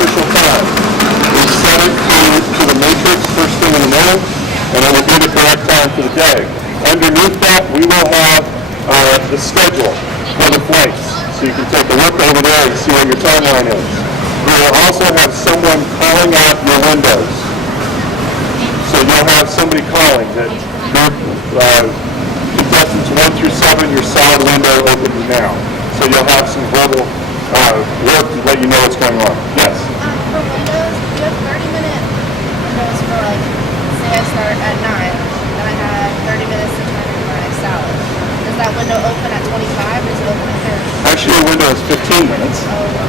artificial time. We set it to the matrix first thing in the morning, and it will be the correct time for the day. Underneath that, we will have the schedule for the flights. So you can take a look over there and see what your timeline is. We will also have someone calling out your windows. So you'll have somebody calling that contestants 1 through 7, your solid window opens now. So you'll have some verbal work to let you know what's going on. Yes? For windows, you have 30-minute windows for, like, say I start at 9, and I have 30 minutes to turn in my salad. Does that window open at 25, or does it open at 30? Actually, your window is 15 minutes,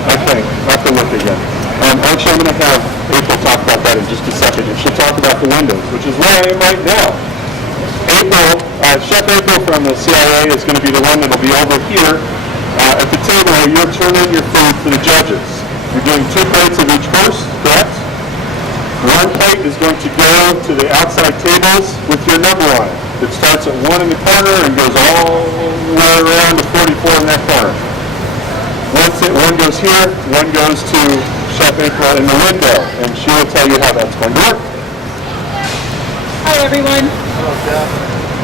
I think. I have to look again. Actually, I'm going to have April talk about that in just a second. And she'll talk about the windows, which is where I am right now. Chef April from the CIA is going to be the one that will be over here at the table where you'll turn in your food for the judges. You're doing 2 plates of each course, correct? One plate is going to go to the outside tables with your number on it. It starts at 1 in the corner and goes all the way around to 44 in that corner. One goes here, one goes to Chef April in the window, and she will tell you how that's going to work. Hi everyone. Hello, Jeff.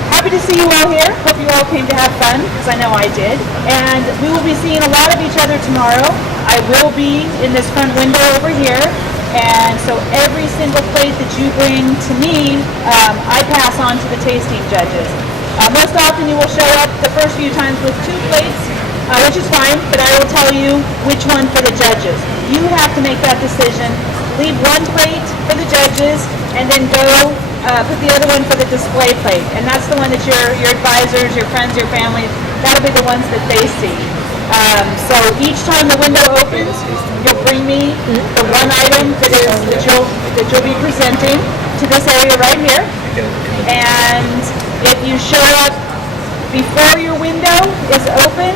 Happy to see you all here. Hope you all came to have fun, because I know I did. And we will be seeing a lot of each other tomorrow. I will be in this front window over here. And so every single plate that you bring to me, I pass on to the tasting judges. Most often you will show up the first few times with 2 plates, which is fine, but I will tell you which one for the judges. You have to make that decision. Leave 1 plate for the judges, and then go put the other one for the display plate. And that's the one that your advisors, your friends, your family, that'll be the ones that they see. So each time the window opens, you'll bring me the one item that you'll be presenting to this area right here. And if you show up before your window is open,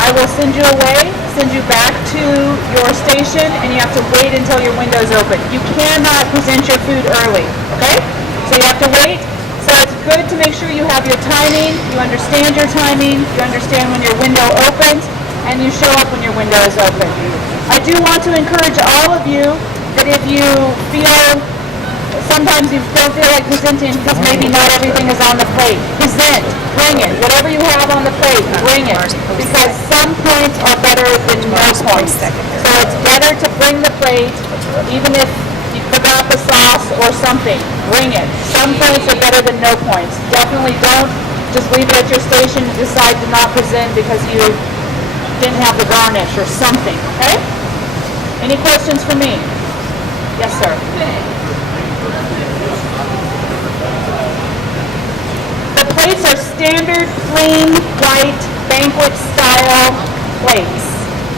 I will send you away, send you back to your station, and you have to wait until your window is open. You cannot present your food early, okay? So you have to wait. So it's good to make sure you have your timing, you understand your timing, you understand when your window opens, and you show up when your window is open. I do want to encourage all of you that if you feel, sometimes you don't feel like presenting because maybe not everything is on the plate, present, bring it. Whatever you have on the plate, bring it. Because some points are better than no points. So it's better to bring the plate, even if you forgot the sauce or something, bring it. Some points are better than no points. Definitely don't just leave it at your station and decide to not present because you didn't have the garnish or something, okay? Any questions for me? Yes, sir. The plates are standard, plain, white, banquet style plates.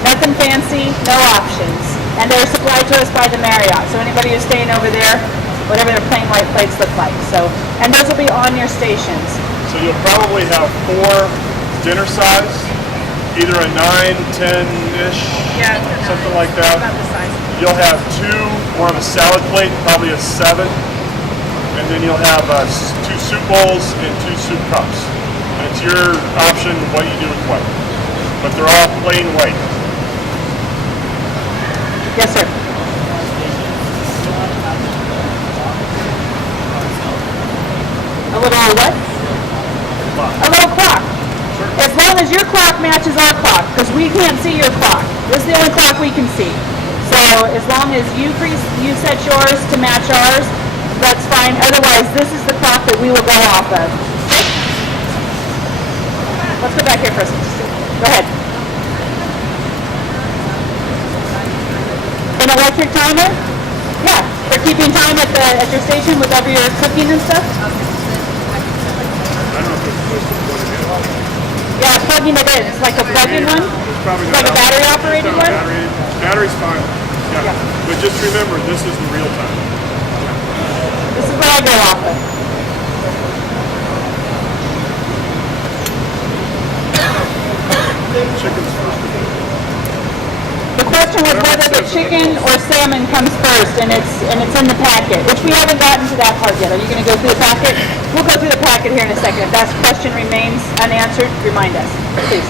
Nothing fancy, no options. And they're supplied to us by the Marriott. So anybody who's staying over there, whatever their plain white plates look like. So, and those will be on your stations. So you'll probably have 4 dinner size, either a 9, 10-ish, something like that. About the size. You'll have 2 more of a salad plate, probably a 7. And then you'll have 2 soup bowls and 2 soup cups. And it's your option what you do with what. But they're all plain white. Yes, sir. A little what? A little clock. As long as your clock matches our clock, because we can't see your clock. This is the only clock we can see. So as long as you set yours to match ours, that's fine. Otherwise, this is the clock that we will go off of. Let's go back here first. Go ahead. An electric timer? Yeah, for keeping time at your station whenever you're cooking and stuff. Yeah, plugging it in. It's like a plug-in one. It's like a battery operated one. Battery's fine. Yeah. But just remember, this is in real time. This is what I go off of. Chicken's first. The question was whether the chicken or salmon comes first, and it's in the packet, which we haven't gotten to that part yet. Are you going to go through the packet? We'll go through the packet here in a second. If that question remains unanswered, remind us, please.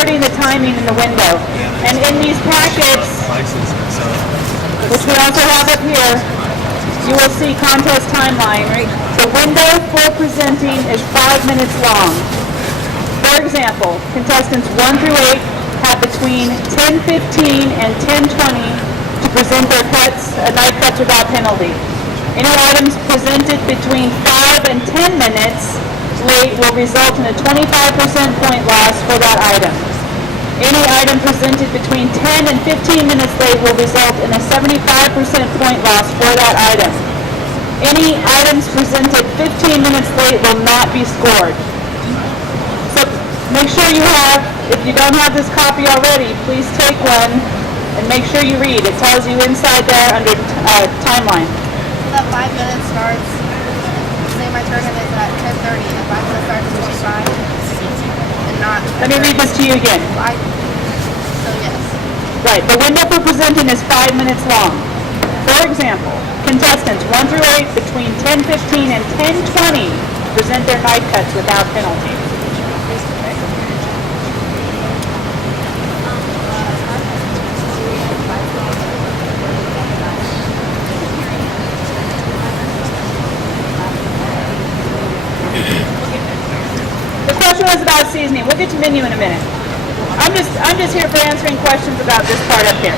starting the timing in the window. And in these packets, which we also have up here, you will see contest timeline, right? The window for presenting is 5 minutes long. For example, contestants 1 through 8 have between 10:15 and 10:20 to present their knife cuts without penalty. Any items presented between 5 and 10 minutes late will result in a 25% point loss for that item. Any item presented between 10 and 15 minutes late will result in a 75% point loss for that item. Any items presented 15 minutes late will not be scored. So make sure you have, if you don't have this copy already, please take one and make sure you read. It tells you inside there under timeline. So that 5 minutes starts, say my tournament is at 10:30, and 5 minutes starts at 25, and not... Let me read this to you again. So yes. Right, the window for presenting is 5 minutes long. For example, contestants 1 through 8 between 10:15 and 10:20 present their knife cuts without penalty. The question was about seasoning. We'll get to menu in a minute. I'm just here for answering questions about this part up here.